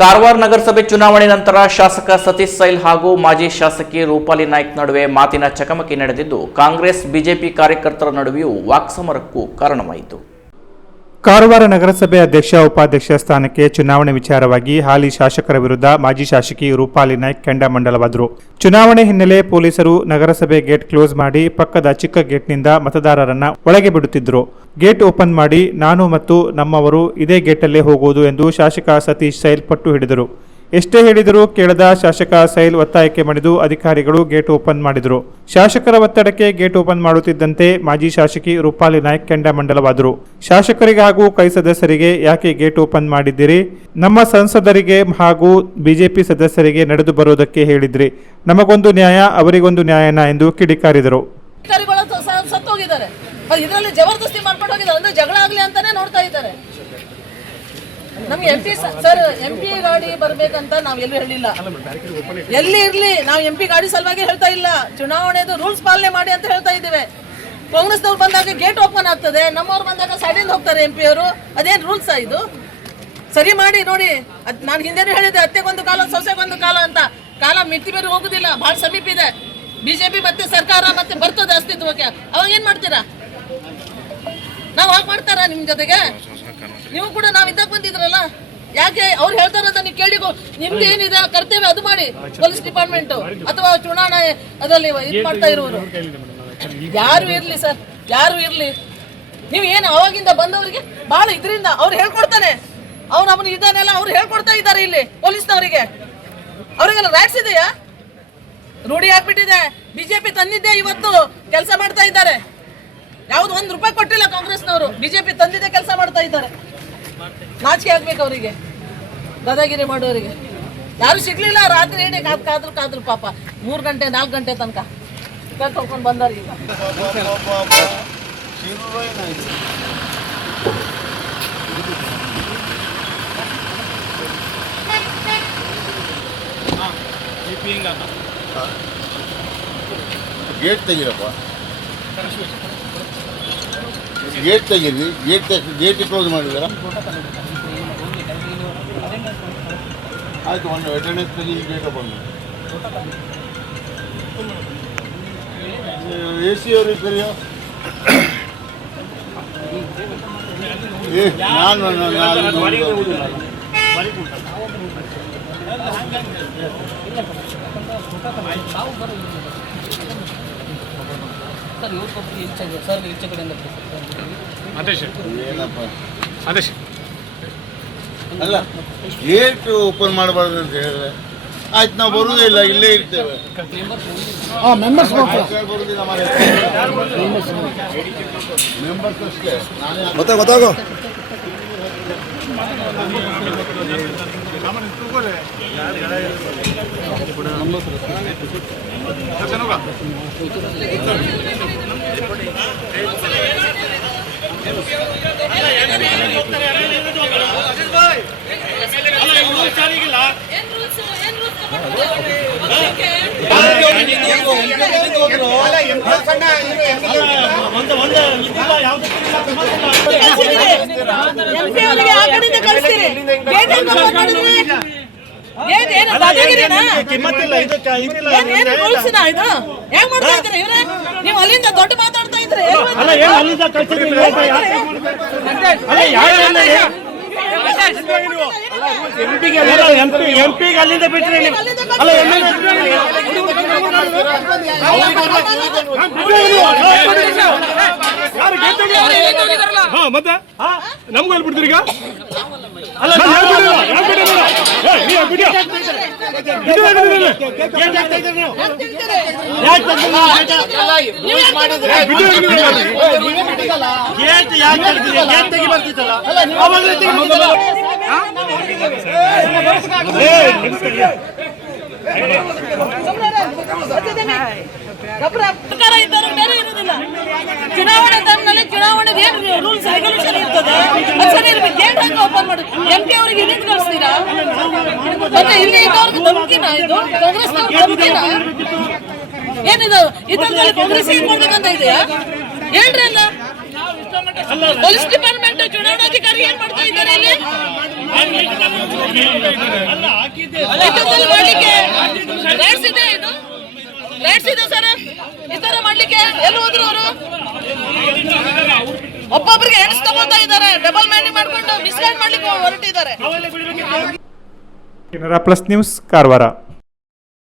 ಕಾರವಾರ ನಗರಸಭೆ ಚುನಾವಣೆ ನಂತರ ಶಾಸಕ ಸತೀಶ್ ಸೈಲ್ ಹಾಗೂ ಮಾಜಿ ಶಾಸಕಿ ರೂಪಾಲಿ ನಾಯ್ಕ್ ನಡುವೆ ಮಾತಿನ ಚಕಮಕಿ ನಡೆದಿದ್ದು ಕಾಂಗ್ರೆಸ್ ಬಿಜೆಪಿ ಕಾರ್ಯಕರ್ತರ ನಡುವೆಯೂ ವಾಕ್ಸಮರಕ್ಕೂ ಕಾರಣವಾಯಿತು. ಕಾರವಾರ ನಗರಸಭೆ ಅಧ್ಯಕ್ಷ ಉಪಾಧ್ಯಕ್ಷ ಸ್ಥಾನಕ್ಕೆ ಚುನಾವಣೆ ವಿಚಾರವಾಗಿ ಹಾಲಿ ಶಾಸಕರ ವಿರುದ್ಧ ಮಾಜಿ ಶಾಸಕಿ ರೂಪಾಲಿ ನಾಯ್ಕ್ ಕೆಂಡಾಮಂಡಲವಾದರು. ಚುನಾವಣೆ ಹಿನ್ನೆಲೆ ಪೊಲೀಸರು ನಗರಸಭೆ ಗೇಟ್ ಕ್ಲೋಸ್ ಮಾಡಿ ಪಕ್ಕದ ಚಿಕ್ಕ ಗೇಟ್ನಿಂದ ಮತದಾರರನ್ನ ಒಳಗೆ ಬಿಡುತ್ತಿದ್ದರು. ಗೇಟ್ ಓಪನ್ ಮಾಡಿ ನಾನು ಮತ್ತು ನಮ್ಮವರು ಇದೇ ಗೇಟಲ್ಲೇ ಹೋಗುವುದು ಎಂದು ಶಾಸಕ ಸತೀಶ್ ಸೈಲ್ ಪಟ್ಟು ಹಿಡಿದರು. ಎಷ್ಟೇ ಹೇಳಿದರೂ ಕೇಳದ ಶಾಸಕ ಸೈಲ್ ಒತ್ತಾಯಕ್ಕೆ ಮಣಿದು ಅಧಿಕಾರಿಗಳು ಗೇಟ್ ಓಪನ್ ಮಾಡಿದರು. ಶಾಸಕರ ಒತ್ತಡಕ್ಕೆ ಗೇಟ್ ಓಪನ್ ಮಾಡುತ್ತಿದ್ದಂತೆ ಮಾಜಿ ಶಾಸಕಿ ರೂಪಾಲಿ ನಾಯ್ಕ್ ಕೆಂಡಾಮಂಡಲವಾದರು. ಶಾಸಕರಿಗೆ ಹಾಗೂ ಕೈ ಸದಸ್ಯರಿಗೆ ಯಾಕೆ ಗೇಟ್ ಓಪನ್ ಮಾಡಿದ್ದೀರಿ? ನಮ್ಮ ಸಂಸದರಿಗೆ ಹಾಗೂ ಬಿಜೆಪಿ ಸದಸ್ಯರಿಗೆ ನಡೆದು ಬರೋದಕ್ಕೆ ಹೇಳಿದ್ರಿ. ನಮಗೊಂದು ನ್ಯಾಯ ಅವರಿಗೊಂದು ನ್ಯಾಯನ ಎಂದು ಕಿಡಿಕಾರಿದರು. ಇದರಲ್ಲಿ ಜಬರ್ದಸ್ತಿ ಮಾಡ್ಕೊಂಡು ಹೋಗಿದ್ದಾರೆ ಅಂದ್ರೆ ಜಗಳ ಆಗ್ಲಿ ಅಂತಾನೆ ನೋಡ್ತಾ ಇದ್ದಾರೆ. ನಮ್ಗೆ ಎಂಪಿ ಗಾಡಿ ಬರ್ಬೇಕಂತ ನಾವ್ ಎಲ್ಲೂ ಹೇಳಿಲ್ಲ, ಎಲ್ಲಿ ಇರ್ಲಿ ನಾವು ಎಂಪಿ ಗಾಡಿ ಸಲುವಾಗಿ ಹೇಳ್ತಾ ಇಲ್ಲ. ಚುನಾವಣೆದು ರೂಲ್ಸ್ ಪಾಲನೆ ಮಾಡಿ ಅಂತ ಹೇಳ್ತಾ ಇದ್ದೇವೆ. ಕಾಂಗ್ರೆಸ್ನವ್ರು ಬಂದಾಗ ಗೇಟ್ ಓಪನ್ ಆಗ್ತದೆ, ನಮ್ಮವ್ರು ಬಂದಾಗ ಸೈಡಿಂದ ಹೋಗ್ತಾರೆ ಎಂಪಿ ಅವರು. ಅದೇನ್ ರೂಲ್ಸ್ ಇದು? ಸರಿ ಮಾಡಿ ನೋಡಿ. ನಾನು ಹಿಂದೆನೂ ಹೇಳಿದೆ, ಅತ್ತೆಗೊಂದು ಕಾಲ ಸೊಸೆಗೊಂದು ಕಾಲ ಅಂತ. ಕಾಲ ಮಿತಿ ಬೇರೆ ಹೋಗುದಿಲ್ಲ, ಬಹಳ ಸಮೀಪ ಇದೆ. ಬಿಜೆಪಿ ಮತ್ತೆ ಸರ್ಕಾರ ಮತ್ತೆ ಬರ್ತದೆ ಅಸ್ತಿತ್ವಕ್ಕೆ. ಅವಾಗ ಏನ್ ಮಾಡ್ತೀರಾ? ನಾವ್ ಹಾಗೆ ಮಾಡ್ತಾರ ನಿಮ್ ಜೊತೆಗೆ? ನೀವು ಕೂಡ ನಾವ್ ಇದ್ದಾಗ ಬಂದಿದ್ರಲ್ಲ, ಯಾಕೆ ಅವ್ರು ಹೇಳ್ತಾರಂತ ನೀವು ಕೇಳಿಗೋ. ನಿಮ್ದು ಏನಿದೆ ಕರ್ತವ್ಯ ಅದು ಮಾಡಿ. ಪೊಲೀಸ್ ಡಿಪಾರ್ಟ್ಮೆಂಟ್ ಅಥವಾ ಚುನಾವಣೆ ಅದರಲ್ಲಿ ಇದು ಮಾಡ್ತಾ ಇರುವರು ಯಾರು ಇರ್ಲಿ ಸರ್, ಯಾರು ಇರ್ಲಿ. ನೀವು ಏನು ಅವಾಗಿಂದ ಬಂದವರಿಗೆ ಬಹಳ ಇದರಿಂದ ಅವ್ರು ಹೇಳ್ಕೊಡ್ತಾನೆ. ಅವ್ನು ಅವನು ಇದ್ದಾನೆಲ್ಲ ಅವ್ರು ಹೇಳ್ಕೊಡ್ತಾ ಇದ್ದಾರೆ ಇಲ್ಲಿ ಪೊಲೀಸ್ನವರಿಗೆ. ಅವರಿಗೆಲ್ಲ ರೈಟ್ಸ್ ಇದೆಯಾ? ರೂಢಿ ಆಗ್ಬಿಟ್ಟಿದೆ. ಬಿಜೆಪಿ ತಂದಿದ್ದೆ ಇವತ್ತು ಕೆಲಸ ಮಾಡ್ತಾ ಇದ್ದಾರೆ. ಯಾವ್ದು ₹1 ಕೊಟ್ಟಿಲ್ಲ ಕಾಂಗ್ರೆಸ್ನವರು, ಬಿಜೆಪಿ ತಂದಿದ್ದೆ ಕೆಲಸ ಮಾಡ್ತಾ ಇದ್ದಾರೆ. ನಾಚಿಕೆ ಆಗ್ಬೇಕು ಅವರಿಗೆ, ದಾದಾಗಿರಿ ಮಾಡೋರಿಗೆ. ಯಾರು ಸಿಗ್ಲಿಲ್ಲ, ರಾತ್ರಿ ಹೇಳಿ ಕಾದ್ರು ಪಾಪ 3 ಗಂಟೆ 4 ಗಂಟೆ ತನಕ ಕರ್ಕೊಂಡು ಬಂದಾರ. ಈಗ ಗೇಟ್ ತೆಗೀರಪ್ಪ, ಗೇಟ್ ತೆಗೀರಿ. ಗೇಟ್ ಕ್ಲೋಸ್ ಮಾಡಿದಾರ. ಆಯ್ತು, ಒಂದು ಅಟೆಂಡೆನ್ಸ್ ತೆಗಿ, ಗೇಟ್ ಓಪನ್ ಮಾಡಿ. AC ಅವ್ರಿಗೆ ಕರಿಯೋ. ಅಲ್ಲ, ಗೇಟ್ ಓಪನ್ ಮಾಡಬಾರ್ದು ಅಂತ ಹೇಳಿದ್ರೆ ಆಯ್ತು, ನಾವು ಬರುವುದೇ ಇಲ್ಲ, ಇಲ್ಲೇ ಇರ್ತೇವೆ. ಮೆಂಬರ್ಸ್ ಅಷ್ಟೇ. ಗೊತ್ತಾಗೋ ನೀವು ಅಲ್ಲಿಂದ ದೊಡ್ಡ ಮಾತಾಡ್ತಾ ಇದ್ರೆ ಎಂಪಿಗೆ ಅಲ್ಲಿಂದ ಬಿಟ್ಟರೆ ಅಲ್ಲ ಮತ್ತೆ ನಮ್ಗೂ ಹೇಳ್ಬಿಡ್ತೀರಿ ಈಗ. ಅಲ್ಲ ಚುನಾವಣೆ ಟೈಮ್ನಲ್ಲಿ ಚುನಾವಣೆ ರೂಲ್ಸ್ ರೆಗ್ಯುಲೇಷನ್ ಇರ್ತದೆ, ಅದು ಸರಿ ಇರ್ಬೇಕು. ಗೇಟ್ ಹಾಕಿ ಓಪನ್ ಮಾಡಿ ಎಂಪಿ ಅವರಿಗೆ ಇಲ್ಲಿ ಕಳಿಸ್ತೀರಾ? ಮತ್ತೆ ಇಲ್ಲಿ ಇದ್ದವ್ರಿಗೆ ಧಮಕಿನ ಇದು? ಕಾಂಗ್ರೆಸ್ ಧಮಕಿನ ಏನಿದು? ಇದರಲ್ಲಿ ಕಾಂಗ್ರೆಸ್ ಏನ್ ಮಾಡ್ಬೇಕಂತ ಇದೆಯಾ? ಹೇಳ್ರಿ ಅಲ್ಲ. ಪೊಲೀಸ್ ಡಿಪಾರ್ಟ್ಮೆಂಟ್ ಚುನಾವಣಾಧಿಕಾರಿ ಏನ್ ಮಾಡ್ತಾ ಇದ್ದಾರೆ ಇಲ್ಲಿ ಮಾಡ್ಲಿಕ್ಕೆ ರೈಟ್ಸ್ ಇದೆ, ಇದು ರೈಟ್ಸ್ ಇದೆ ಸರ್. ಈ ತರ ಮಾಡ್ಲಿಕ್ಕೆ ಎಲ್ಲಿ ಹೋದ್ರು ಅವರು? ಒಬ್ಬೊಬ್ರಿಗೆ ಹೆಣ್ಸ್ ತಗೋತಾ ಇದ್ದಾರೆ, ಡಬಲ್ ಮ್ಯಾನಿಂಗ್ ಮಾಡ್ಕೊಂಡು ಮಿಸ್ಗೈಡ್ ಮಾಡ್ಲಿಕ್ಕೆ ಹೊರಟಿದ್ದಾರೆ. Canara plus news Karwar.